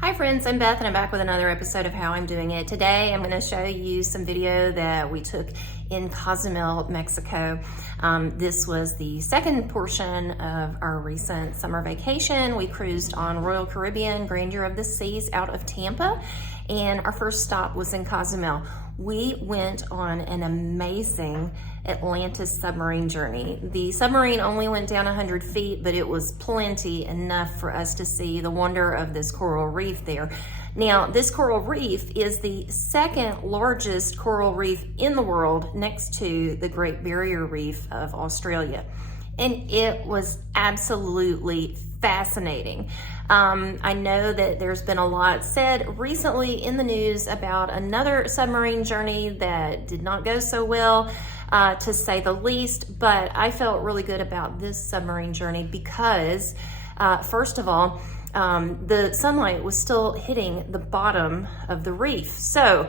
Hi friends, I'm Beth and I'm back with another episode of How I'm Doing It. Today I'm going to show you some video that we took in Cozumel, Mexico. This was the second portion of our recent summer vacation. We cruised on Royal Caribbean, Grandeur of the Seas out of Tampa, and our first stop was in Cozumel. We went on an amazing Atlantis submarine journey. The submarine only went down 100 feet, but it was plenty enough for us to see the wonder of this coral reef there. Now, this coral reef is the second largest coral reef in the world, next to the Great Barrier Reef of Australia. And it was absolutely fascinating. I know that there's been a lot said recently in the news about another submarine journey that did not go so well, to say the least, but I felt really good about this submarine journey because, first of all, the sunlight was still hitting the bottom of the reef. So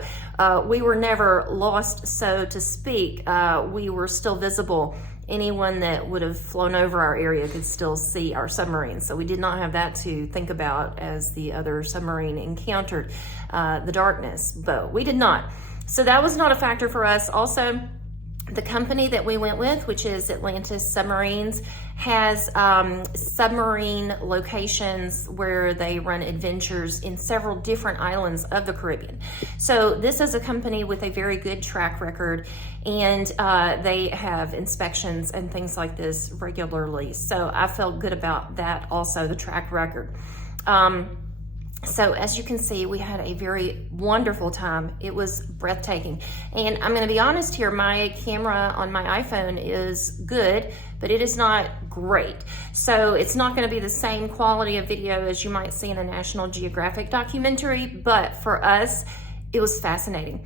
we were never lost, so to speak. We were still visible. Anyone that would have flown over our area could still see our submarine. So we did not have that to think about as the other submarine encountered the darkness, but we did not. So that was not a factor for us. Also, the company that we went with, which is Atlantis Submarines, has submarine locations where they run adventures in several different islands of the Caribbean. So this is a company with a very good track record, and they have inspections and things like this regularly. So I felt good about that also, the track record. So as you can see, we had a very wonderful time. It was breathtaking. And I'm gonna be honest here, my camera on my iPhone is good, but it is not great. So it's not gonna be the same quality of video as you might see in a National Geographic documentary, but for us, it was fascinating.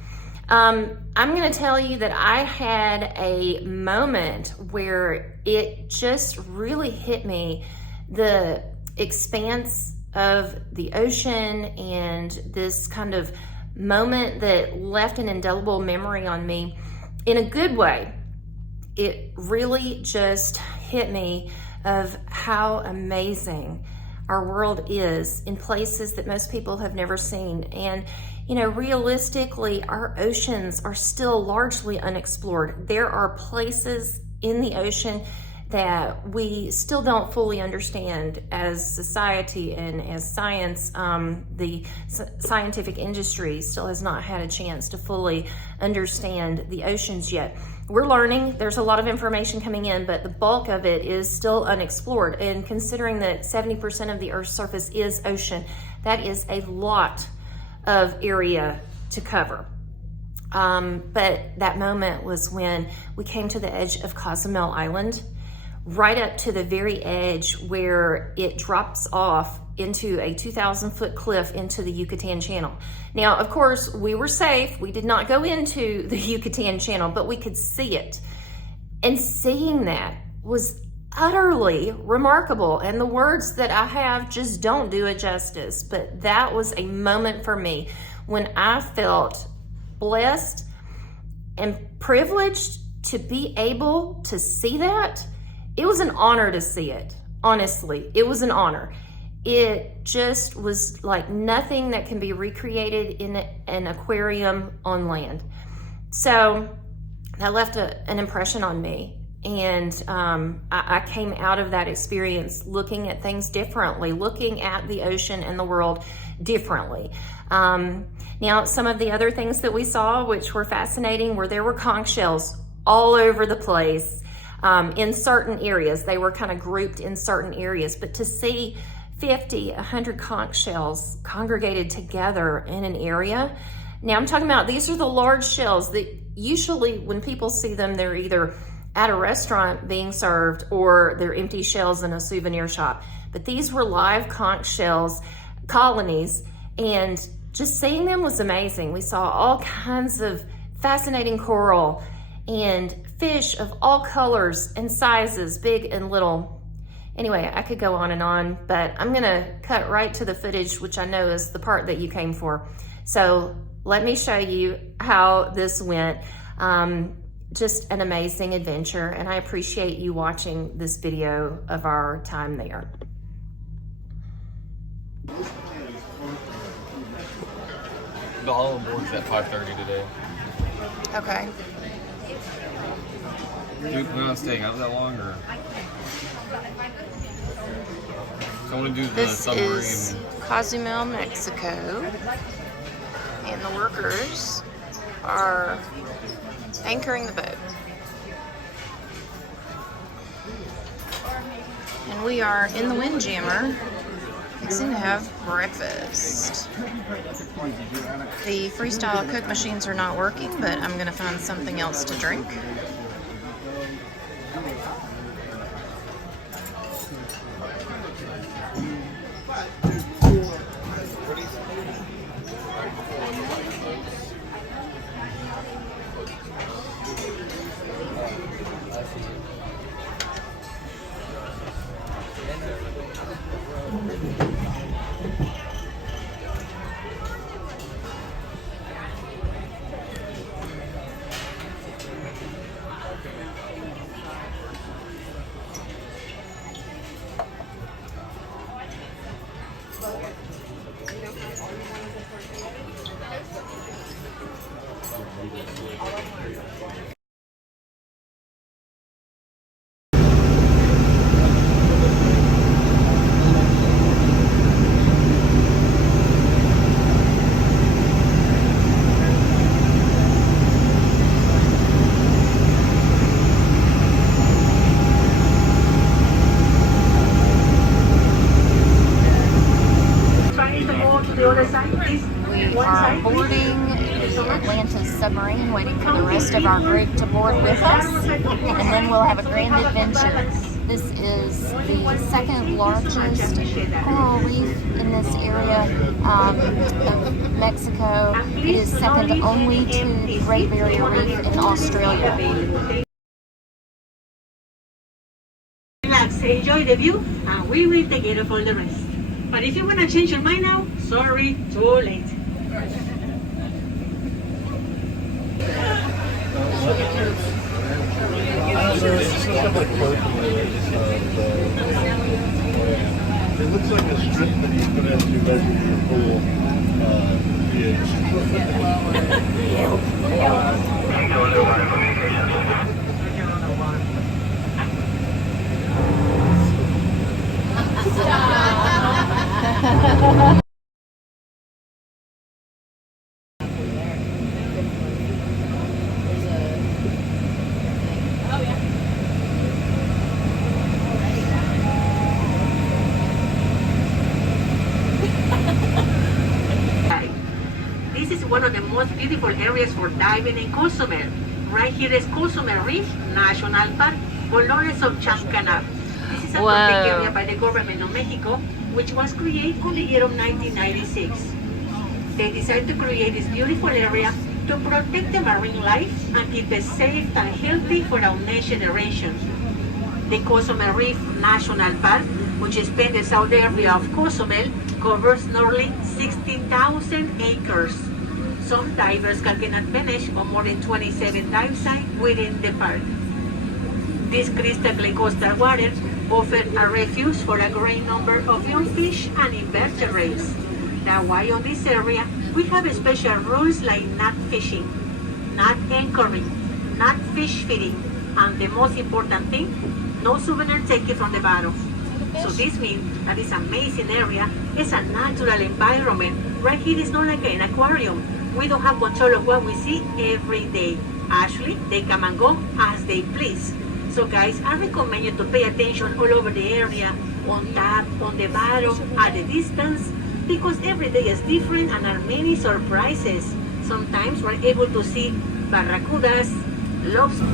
I'm gonna tell you that I had a moment where it just really hit me, the expanse of the ocean, and this kind of moment that left an indelible memory on me in a good way. It really just hit me of how amazing our world is in places that most people have never seen. And you know, realistically, our oceans are still largely unexplored. There are places in the ocean that we still don't fully understand as society and as science. The scientific industry still has not had a chance to fully understand the oceans yet. We're learning, there's a lot of information coming in, but the bulk of it is still unexplored. And considering that 70% of the Earth's surface is ocean, that is a lot of area to cover. But that moment was when we came to the edge of Cozumel Island, right up to the very edge where it drops off into a 2,000-foot cliff into the Yucatan Channel. Now, of course, we were safe. We did not go into the Yucatan Channel, but we could see it. And seeing that was utterly remarkable. And the words that I have just don't do it justice. But that was a moment for me when I felt blessed and privileged to be able to see that. It was an honor to see it, honestly. It was an honor. It just was like nothing that can be recreated in an aquarium on land. So that left an impression on me. And I came out of that experience looking at things differently, looking at the ocean and the world differently. Now, some of the other things that we saw, which were fascinating, were there were conch shells all over the place. In certain areas, they were kind of grouped in certain areas, but to see 50, 100 conch shells congregated together in an area. Now I'm talking about, these are the large shells that usually when people see them, they're either at a restaurant being served or they're empty shells in a souvenir shop. But these were live conch shells, colonies, and just seeing them was amazing. We saw all kinds of fascinating coral and fish of all colors and sizes, big and little. Anyway, I could go on, but I'm gonna cut right to the footage, which I know is the part that you came for. So let me show you how this went. Just an amazing adventure, and I appreciate you watching this video of our time there. The all on board's at 5:30 today. Okay. We're not staying out that long, or? So I want to do the This submarine. is Cozumel, Mexico, and the workers are anchoring the boat. And we are in the windjammer, fixing to have breakfast. The freestyle Coke machines are not working, but I'm gonna find something else to drink. The other side, please. We One are side, please. boarding the Atlantis Submarine, waiting for the rest of our group to board with us, and then we'll have a grand adventure. This is the second largest coral reef in this area of Mexico. It is second only to the Great Barrier Reef in Australia. Relax, enjoy the view, and we will take care of all the rest. But if you want to change your mind now, sorry, too late. It looks like a strip that you put as you measure your pool This is one of the most beautiful areas for diving in Cozumel. Right here is Cozumel Reef National Park, Colores of Chancanab. This is a protected area by the government of Mexico, which was created in the year of 1996. They decided to create this beautiful area to protect the marine life and keep it safe and healthy for our next generation. The Cozumel Reef National Park, which is in the south area of Cozumel, covers nearly 16,000 acres. Some divers cannot finish on more than 27 dive sites within the park. This crystal clear coastal water offers a refuge for a great number of young fish and invertebrates. That's why on this area we have special rules like not fishing, not anchoring, not fish feeding, and the most important thing, no souvenir taken from the bottom. So this means that this amazing area is a natural environment. Right here is not like an aquarium. We don't have control of what we see every day. Actually, they come and go as they please. So guys, I recommend you to pay attention all over the area, on top, on the bottom, at the distance, because every day is different and are many surprises. Sometimes we're able to see barracudas, lobsters.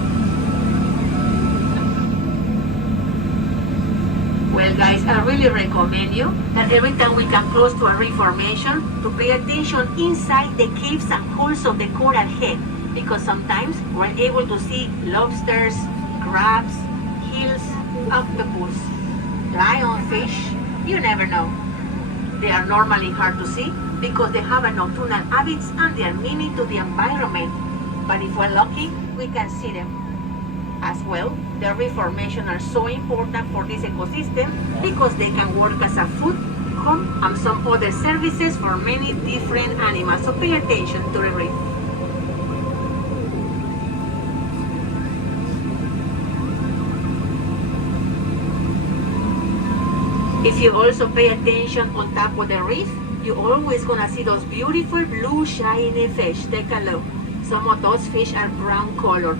Well guys, I really recommend you that every time we come close to a reef formation to pay attention inside the caves and holes of the coral head, because sometimes we're able to see lobsters, crabs, eels, octopus, lionfish, you never know. They are normally hard to see because they have a nocturnal habits and they are meaning to the environment. But if we're lucky, we can see them. As well, the reef formation are so important for this ecosystem because they can work as a food home and some other services for many different animals. So pay attention to the reef. If you also pay attention on top of the reef, you're always gonna see those beautiful blue shiny fish. Take a look. Some of those fish are brown color.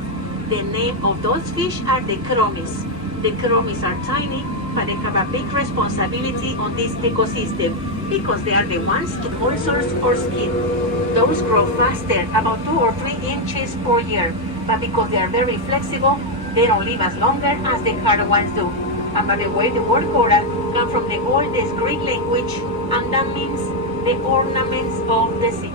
The name of those fish are the chromis. The chromis are tiny, but they have a big responsibility on this ecosystem because they are the ones to moisture our skin. Those grow faster, about 2 or 3 inches per year, but because they are very flexible, they don't live as longer as the hard ones do. And by the way, the word coral comes from the oldest Greek language, and that means the ornaments of the sea.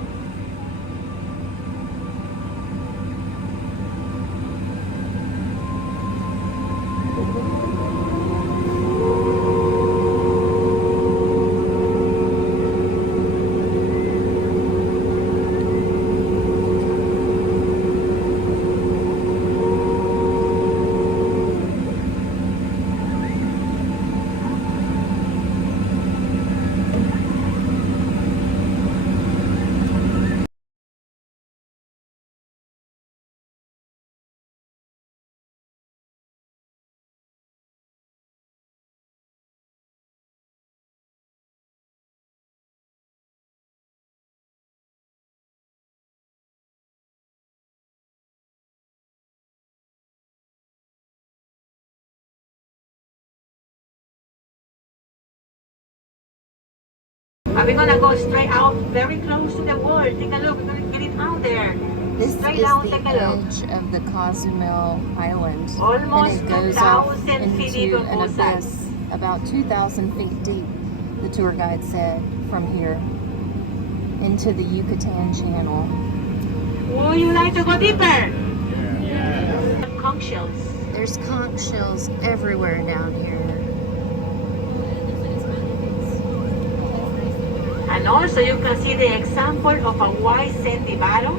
And we're gonna go straight out very close to the wall. Take a look, we're gonna get it out there. This Straight is out, the take a look. edge of the Cozumel Island. Almost and it goes off 2,000 feet into on an both sides. abyss about 2,000 feet deep, the tour guide said, from here into the Yucatan Channel. Would you like to go deeper? Yeah. Conch shells. There's conch shells everywhere down here. And also you can see the example of a white sandy bottom.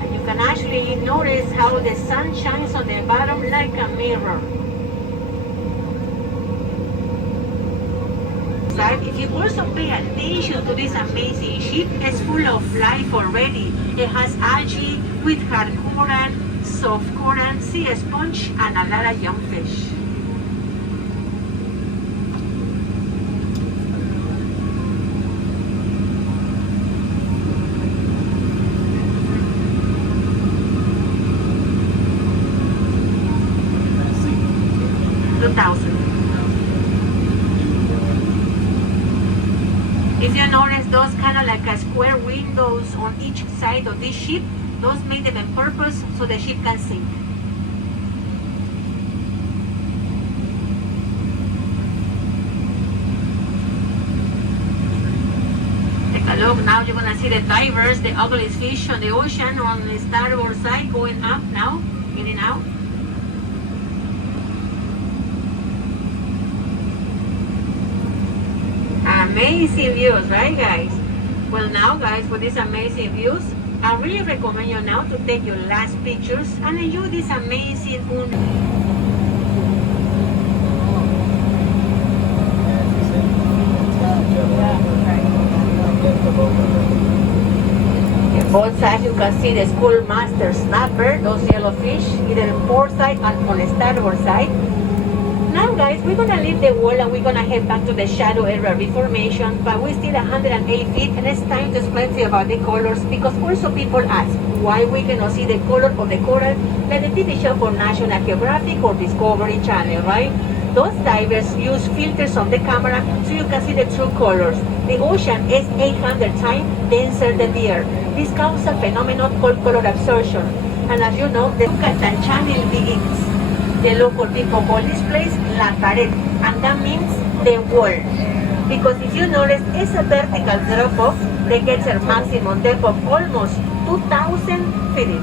And you can actually notice how the sun shines on the bottom like a mirror. If you also pay attention to this amazing ship, it's full of life already. It has algae with hard coral, soft coral, sea sponge, and a lot of young fish. If you notice those kind of like a square windows on each side of this ship, those made them on purpose so the ship can sink. Take a look, now you're gonna see the divers, the ugliest fish on the ocean on the starboard side going up now, getting out. Amazing views, right guys? Well now guys, for these amazing views, I really recommend you now to take your last pictures and enjoy this amazing both sides you can see the schoolmaster snapper, those yellow fish, either on port side and on the starboard side. Now guys, we're gonna leave the wall and we're gonna head back to the shadow area reformation, but we're still 108 feet and it's time to explain to you about the colors, because also people ask why we cannot see the color of the coral like the TV show for National Geographic or Discovery Channel, right? Those divers use filters on the camera so you can see the true colors. The ocean is 800 times denser than the air. This causes a phenomenon called color absorption. And as you know, the Yucatan Channel begins. The local people call this place La Pared, and that means the wall. Because if you notice, it's a vertical drop-off that gets a maximum depth of almost 2,000 feet.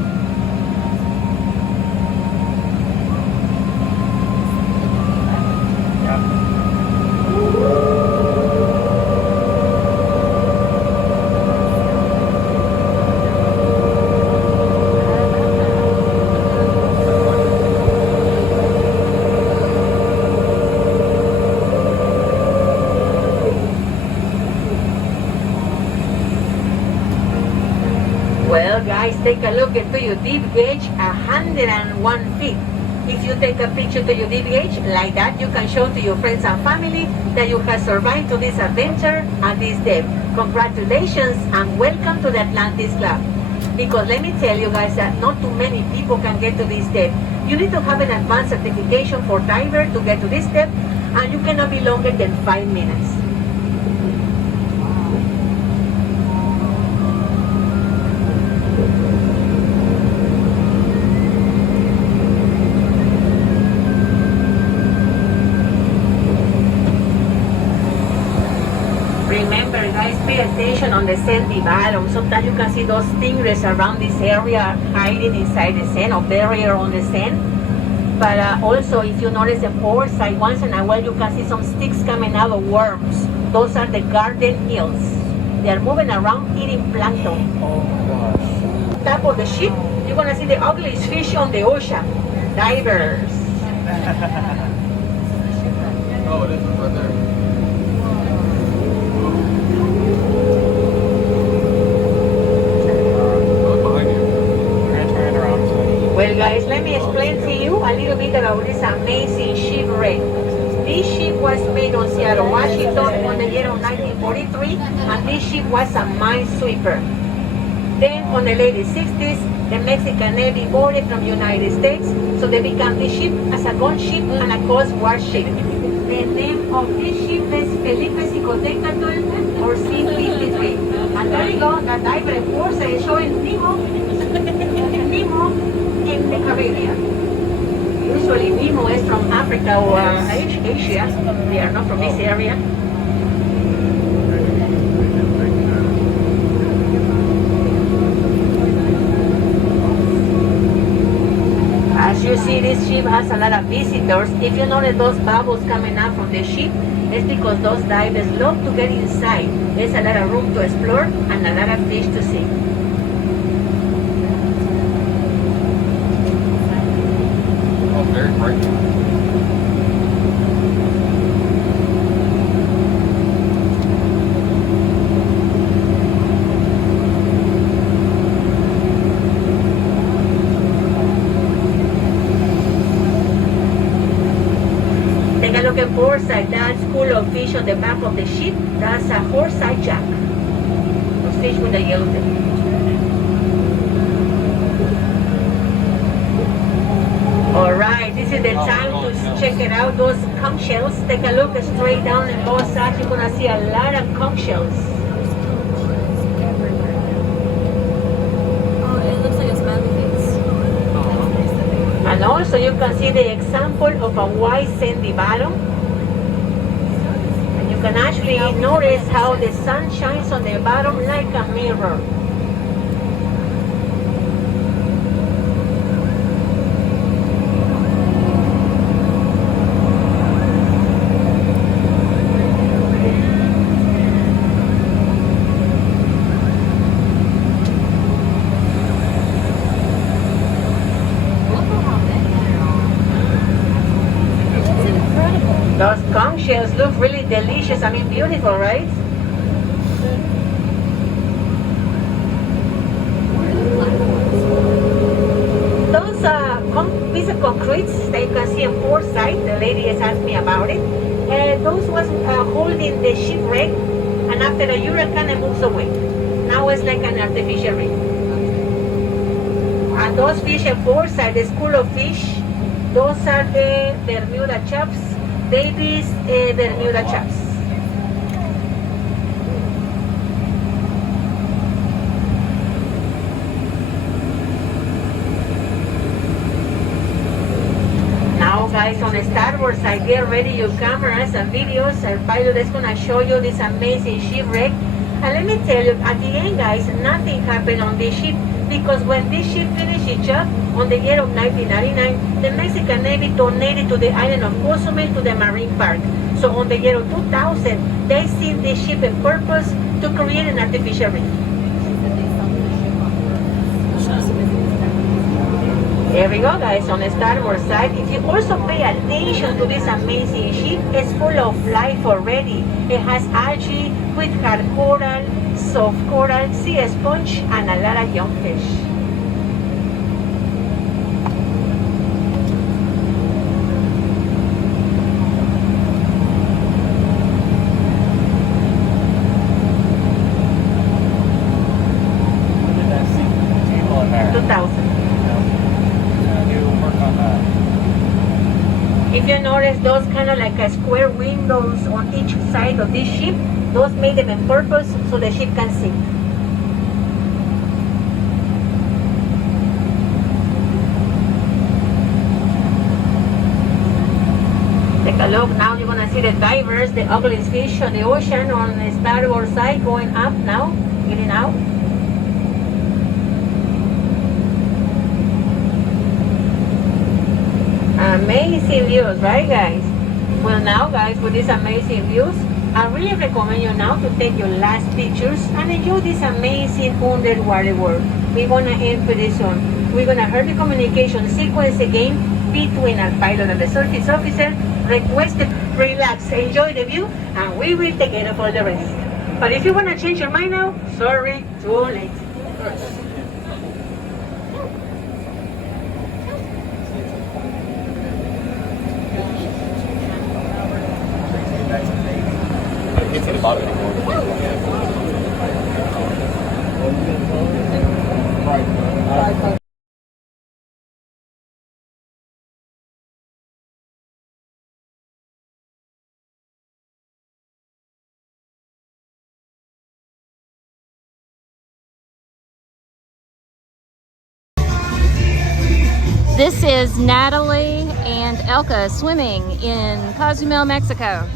well, guys, take a look into your deep gauge, 101 feet. If you take a picture to your deep gauge like that, you can show to your friends and family that you have survived to this adventure at this depth. Congratulations and welcome to the Atlantis Club. Because let me tell you guys that not too many people can get to this depth. You need to have an advanced certification for diver to get to this depth, and you cannot be longer than 5 minutes. Remember, guys, pay attention on the sandy bottom. Sometimes you can see those stingrays around this area hiding inside the sand or barrier on the sand. But also, if you notice the port side, once in a while you can see some sticks coming out of worms. Those are the garden eels. They are moving around eating plankton. Oh my gosh. Top of the ship, you're gonna see the ugliest fish on the ocean. Divers. Oh, it is right there. Well, guys, let me explain to you a little bit about this amazing shipwreck. This ship was made on Seattle, Washington on the year of 1943, and this ship was a minesweeper. Then, on the late 60s, the Mexican Navy bought it from the United States, so they began this ship as a gunship and a coast warship. The name of this ship is Felipe Psicotectatul or C-53. And there you go, that diver of course is showing Nemo in the Caribbean. Usually Nemo is from Africa or Asia. They are not from this area. As you see, this ship has a lot of visitors. If you notice those bubbles coming out from the ship, it's because those divers love to get inside. There's a lot of room to explore and a lot of fish to see. Very bright. Take a look at foresight. That's full of fish on the back of the ship. That's a foresight jack. Those fish with the yellow tail. Alright, this is the time to check it out. Those conch shells. Take a look straight down in both sides. You're gonna see a lot of conch shells. Oh, it looks like a smiley face. And also you can see the example of a white sandy bottom. And you can actually notice how the sun shines on the bottom like a mirror. Those conch shells look really delicious. I mean, beautiful, right? Those piece of concrete that you can see on foresight, the lady has asked me about it. Those was holding the shipwreck, and after a hurricane it moves away. Now it's like an artificial reef. And those fish at foresight, the school of fish, those are the Bermuda chops. Babies Bermuda chops. Now guys, on the starboard side, get ready your cameras and videos. Our pilot is going to show you this amazing shipwreck. And let me tell you, at the end guys, nothing happened on this ship, because when this ship finished its job on the year of 1999, the Mexican Navy donated to the island of Cozumel to the Marine Park. So on the year of 2000, they seen this ship in purpose to create an artificial reef. Here we go guys, on the starboard side. If you also pay attention to this amazing ship, it's full of life already. It has algae with hard coral, soft coral, sea sponge, and a lot of young fish. What did that table in there? 2,000. We'll work on that. If you notice those kind of like a square windows on each side of this ship, those made them on purpose so the ship can sink. Take a look, now you're gonna see the divers, the ugliest fish on the ocean on the starboard side going up now, getting out. Amazing views, right guys? Well now guys, with these amazing views, I really recommend you now to take your last pictures and enjoy this amazing underwater world. We're gonna end pretty soon. We're gonna hear the communication sequence again between our pilot and the surface officer. Requested, relax, enjoy the view, and we will take care of all the rest. But if you wanna change your mind now, sorry, too late. Get to the bottom anymore. This is Natalie and Elka swimming in Cozumel, Mexico.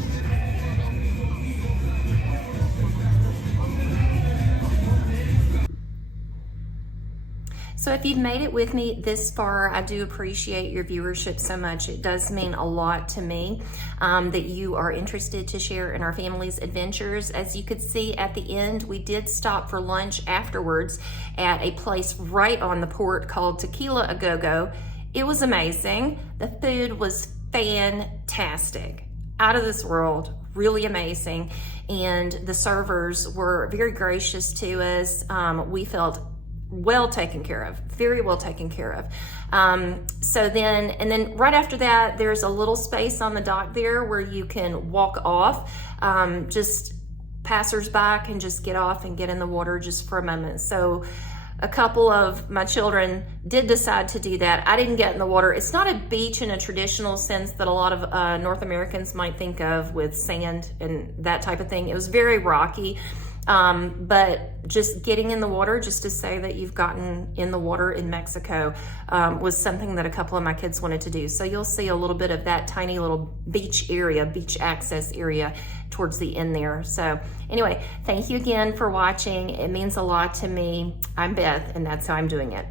So if you've made it with me this far, I do appreciate your viewership so much. It does mean a lot to me that you are interested to share in our family's adventures. As you could see at the end, we did stop for lunch afterwards at a place right on the port called Tequila A Go-Go. It was amazing. The food was fantastic, out of this world, really amazing. And the servers were very gracious to us. We felt well taken care of, very well taken care of. So then right after that, there's a little space on the dock there where you can walk off. Just passers-by can just get off and get in the water just for a moment. So a couple of my children did decide to do that. I didn't get in the water. It's not a beach in a traditional sense that a lot of North Americans might think of with sand and that type of thing. It was very rocky. But just getting in the water, just to say that you've gotten in the water in Mexico, was something that a couple of my kids wanted to do. So you'll see a little bit of that tiny little beach area, beach access area towards the end there. So anyway, thank you again for watching. It means a lot to me. I'm Beth, and that's how I'm doing it.